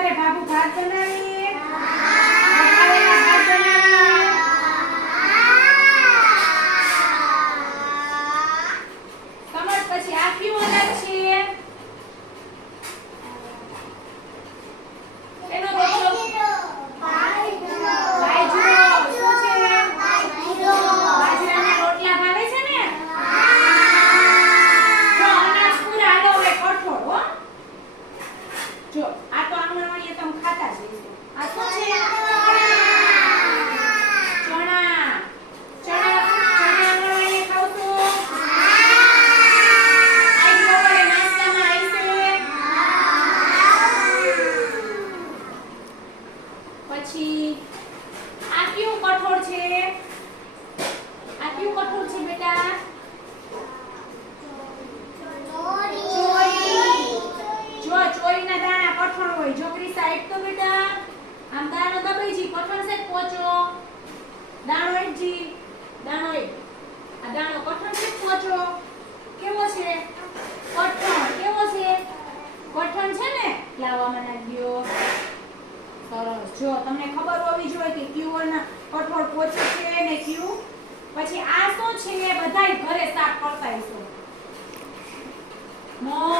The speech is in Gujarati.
સવારે બાબુ ભાત બનાવીએ બફાવેલા ભાત બનાવીએ સમજ પછી આ કયું અનાજ છે એનો રોટલો બાજરાના રોટલા ભાવે છે ને જો અનાજ પૂરા હાલો હવે કઠોળ હો જો આ તો આંગણવાડીએ તમે ખાતા જ હશો આ શું છે ચણા આંગણવાડીએ ખાવ છો આઈ બપોરે નાસ્તામાં આવી છે પછી આ કયું કઠોળ છે આ કયું કઠોળ છે બેટા ચોરીના દાણા કઠોળ હોય છોકરી સાઈડ તો બેટા આમ દાણો દબાઈ જી કઠોળ સાઈડ પોચો દાણો એક જી દાણો એક આ દાણો કઠોળ સાઈડ પોચો કેવો છે કઠોળ કેવો છે કઠોળ છે ને લાવવામાં નાખ્યો સરસ જો તમને ખબર હોવી જોઈએ કે ક્યુ કઠોળ પોચું છે ને ક્યુ પછી આ શું છે બધાય ઘરે શાક કરતા હશો મગ